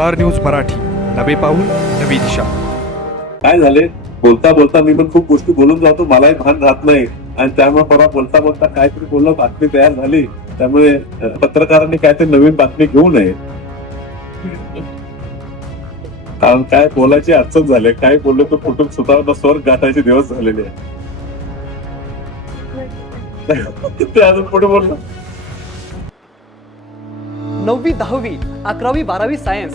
Star news Marathi. नवे पाऊल नवी दिशा. काय झाले? बोलता बोलता मी पण खूप गोष्टी बोलून जातो. मलाही भान राहत नाही. आणि त्यामुळे परवा बोलता बोलता काहीतरी बोललं बातमी तयार झाली. त्यामुळे पत्रकारांनी काहीतरी नवीन बातमी घेऊ नये. कारण काय बोलायची अडचण झाली. काय बोललो तर कुटुंब सुधारणा स्वर्ग गाठायचे दिवस झालेले आहे ते अजून पुढे बोललो नववी दहावी अकरावी बारावी science.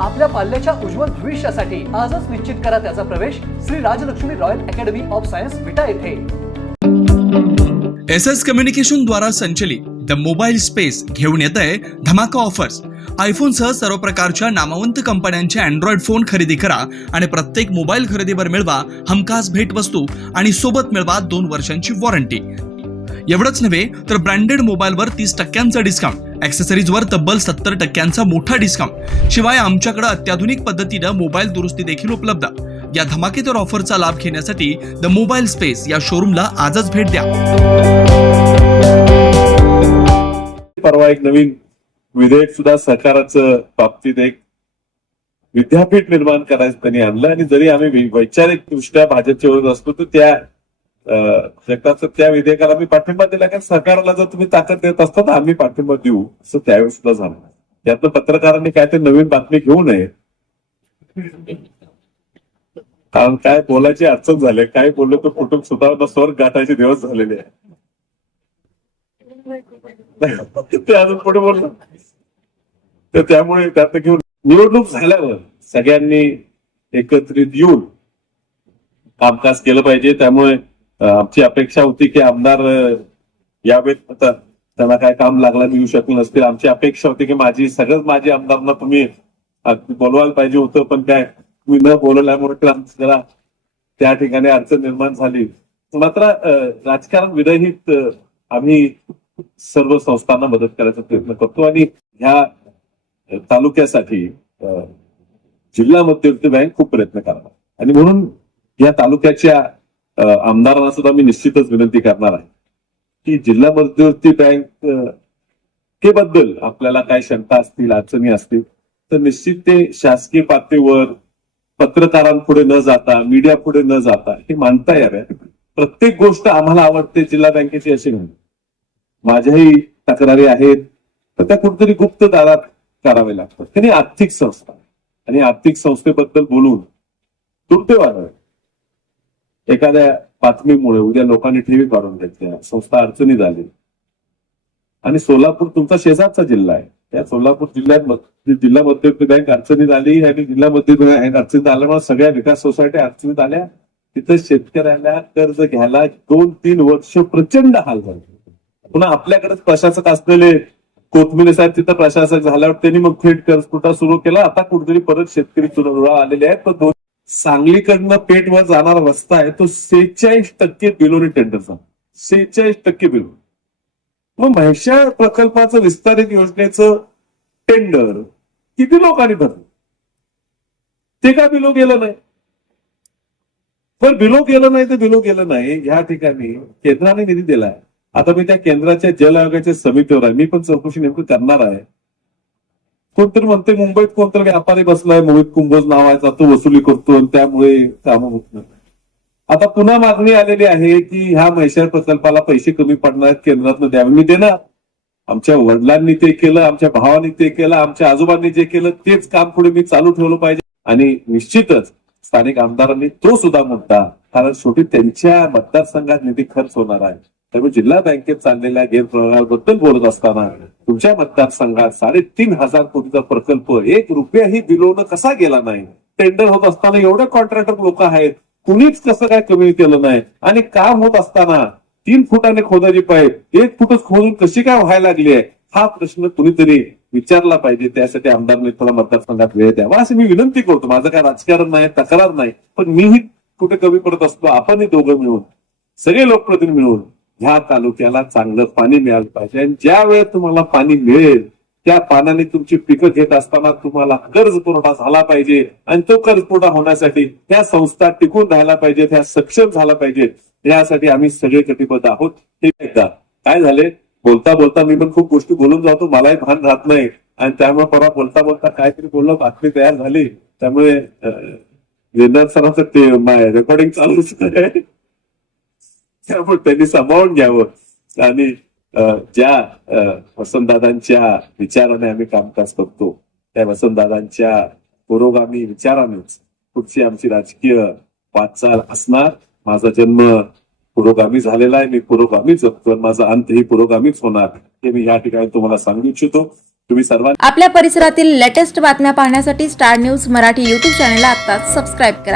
आपल्या पाल्याच्या उज्ज्वल भविष्यासाठी आजच निश्चित करा त्याचा प्रवेश Shri Rajlakshmi royal academy of science Vita येथे. एस एस कम्युनिकेशन द्वारा संचलित द मोबाईल स्पेस घेऊन येत आहे धमाका ऑफर्स. आयफोनसह सर्व प्रकारच्या नामवंत कंपन्यांचे अँड्रॉइड फोन खरेदी करा आणि प्रत्येक मोबाईल खरेदीवर मिळवा हमखास भेटवस्तू आणि सोबत मिळवा दोन वर्षांची वॉरंटी. एवढंच नव्हे तर ब्रँडेड मोबाईलवर तीस टक्क्यांचा डिस्काउंट ॲक्सेसरीजवर तब्बल सत्तर टक्क्यांचा मोठा डिस्काउंट शिवाय आमच्याकडे अत्याधुनिक पद्धतीनं मोबाईल दुरुस्ती देखील उपलब्ध. या धमाकेदार ऑफरचा लाभ घेण्यासाठी द मोबाईल स्पेस या शोरूमला आजच भेट द्या. परवा एक नवीन विधेयक सुद्धा सहकाराचं बाबतीत एक विद्यापीठ निर्माण करायचं त्यांनी आणलं आणि जरी आम्ही वैचारिक दृष्ट्या भाजपच्या विरोधात असतो तर त्या अं, त्या विधेयकाला मी पाठिंबा दिला कारण सरकारला जर तुम्ही ताकद देत असता तर आम्ही पाठिंबा देऊ असं त्यावेळी सुद्धा झालं. त्यातनं पत्रकारांनी काहीतरी नवीन बातमी घेऊ नये. कारण काय बोलायची अडचण झाली काय बोललो तर कुटुंब सुधारणा स्वर्ग गाठायचे दिवस झालेले आहे ते अजून पुढे बोललो तर त्यामुळे त्यात घेऊन निवडणूक झाल्यावर सगळ्यांनी एकत्रित येऊन कामकाज केलं पाहिजे. त्यामुळे आमची अपेक्षा होती की आमदार अं, यावेत त्यांना काय काम लागलं येऊ शकले नसतील. आमची अपेक्षा होती की माझी सगळंच माझी आमदारांना तुम्ही बोलवायला पाहिजे होतं पण काय तुम्ही न बोलवल्यामुळे तर जरा त्या ठिकाणी अडचण निर्माण झाली. मात्र राजकारण विरहित आम्ही सर्व संस्थांना मदत करायचा प्रयत्न करतो आणि ह्या तालुक्यासाठी जिल्हा मध्यवर्ती बँक खूप प्रयत्न करणार. आणि म्हणून या तालुक्याच्या आमदारांना सुद्धा मी निश्चितच विनंती करणार आहे की जिल्हा मध्यवर्ती बँक के बद्दल आपल्याला काय शंका असतील अडचणी असतील तर निश्चित ते शासकीय पातळीवर पत्रकारांपुढे न जाता मीडिया पुढे न जाता हे मानता याव्या प्रत्येक गोष्ट आम्हाला आवडते जिल्हा बँकेची अशी नाही. माझ्याही तक्रारी आहेत तर त्या कुठेतरी गुप्त दारात करावे लागतात. त्यांनी आर्थिक संस्था आणि आर्थिक संस्थेबद्दल बोलून दुर्दैवानं एखाद्या बातमीमुळे उद्या लोकांनी ठेवी काढून घेतल्या संस्था अडचणी झाली आणि सोलापूर तुमचा शेजारचा जिल्हा आहे. त्या सोलापूर जिल्ह्यात जिल्हा मध्यवर्ती बँक अडचणीत आली आणि जिल्हा मध्यवर्ती बँक अडचणीत आल्यामुळे सगळ्या विकास सोसायटी अडचणीत आल्या. तिथं शेतकऱ्याला कर्ज घ्यायला दोन तीन वर्ष प्रचंड हाल झाले. पुन्हा आपल्याकडेच प्रशासक असलेले कोथमिरे साहेब तिथं प्रशासक झाल्यावर त्यांनी मग थेट कर्ज कर्जपुटा सुरू केला. आता कुठेतरी परत शेतकरी सुरळा आलेले आहेत. पण दोन सांगलीकडनं पेठवर जाणारा रस्ता आहे तो सेहेचाळीस टक्के बिलोनी टेंडरचा सेहेचाळीस टक्के बिलो. मग म्हैशा प्रकल्पाचं विस्तारित योजनेचं टेंडर किती लोकांनी भरलं? ते का बिलो गेलं नाही? पण बिलो गेलं नाही तर बिलो गेलं नाही ह्या ठिकाणी केंद्राने निधी दिलाय. आता मी त्या केंद्राच्या जल आयोगाच्या समितीवर आहे. मी पण चौकशी नेमकं करणार आहे. कोणतरी म्हणते मुंबईत कोणतरी व्यापारी बसलाय मोहित कुंभोज नावाचा तो वसुली करतो आणि त्यामुळे कामं होत नाही. आता पुन्हा मागणी आलेली आहे की ह्या म्हैशाळ प्रकल्पाला पैसे कमी पडणार आहेत केंद्रातनं द्यावे. मी देणार. आमच्या वडिलांनी ते केलं आमच्या भावांनी ते केलं आमच्या आजोबांनी जे केलं तेच काम पुढे मी चालू ठेवलं पाहिजे. आणि निश्चितच स्थानिक आमदारांनी तो सुद्धा मुद्दा कारण शेवटी त्यांच्या मतदारसंघात निधी खर्च होणार आहे. त्यामुळे जिल्हा बँकेत चाललेल्या गैरप्रकाराबद्दल बोलत असताना तुमच्या मतदारसंघात साडेतीन हजार कोटीचा प्रकल्प एक रुपयाही बिलवणं कसा गेला नाही? टेंडर होत असताना एवढे कॉन्ट्रॅक्टर लोक आहेत. कुणीच कसं काय कमी केलं नाही? आणि काम होत असताना तीन फुटाने खोदायची पाहिजे एक फुटच खोदून कशी काय व्हायला लागली आहे? हा प्रश्न कुणीतरी विचारला पाहिजे. त्यासाठी आमदारने थोडा मतदारसंघात वेळ द्यावा अशी मी विनंती करतो. माझं काय राजकारण नाही तक्रार नाही. पण मीही कुठे कमी पडत असतो आपणही दोघं मिळून सगळे लोकप्रतिनिधी मिळून ह्या तालुक्याला चांगलं पाणी मिळालं पाहिजे. आणि ज्या वेळेस तुम्हाला पाणी मिळेल त्या पाण्याने तुमची पिकं घेत असताना तुम्हाला कर्ज पुरवठा झाला पाहिजे. आणि तो कर्ज पुरवठा होण्यासाठी त्या संस्था टिकून राहायला पाहिजेत ह्या सक्षम झाला पाहिजे यासाठी आम्ही सगळे कटिबद्ध आहोत. हे एकदा. काय झाले? बोलता बोलता मी पण खूप गोष्टी बोलून जातो. मलाही भान राहत नाही. आणि त्यामुळे परवा बोलता बोलता काहीतरी बोललो बातमी तयार झाली. त्यामुळे सरांचं ते रेकॉर्डिंग चालूच आहे. त्यामुळे त्यांनी सांभाळून घ्यावं. आणि ज्या वसंतदादांच्या विचाराने आम्ही कामकाज करतो त्या वसंतदादांच्या पुरोगामी विचारानेच पुढची आमची राजकीय वाटचाल असणार. माझा जन्म पुरोगामी झालेला आहे मी पुरोगामी जगतो आणि माझा अंतही पुरोगामीच होणार हे मी या ठिकाणी तुम्हाला सांगू इच्छितो. तुम्ही सर्वांनी आपल्या परिसरातील लेटेस्ट बातम्या पाहण्यासाठी स्टार न्यूज मराठी यूट्यूब चॅनलला आता सबस्क्राईब करा.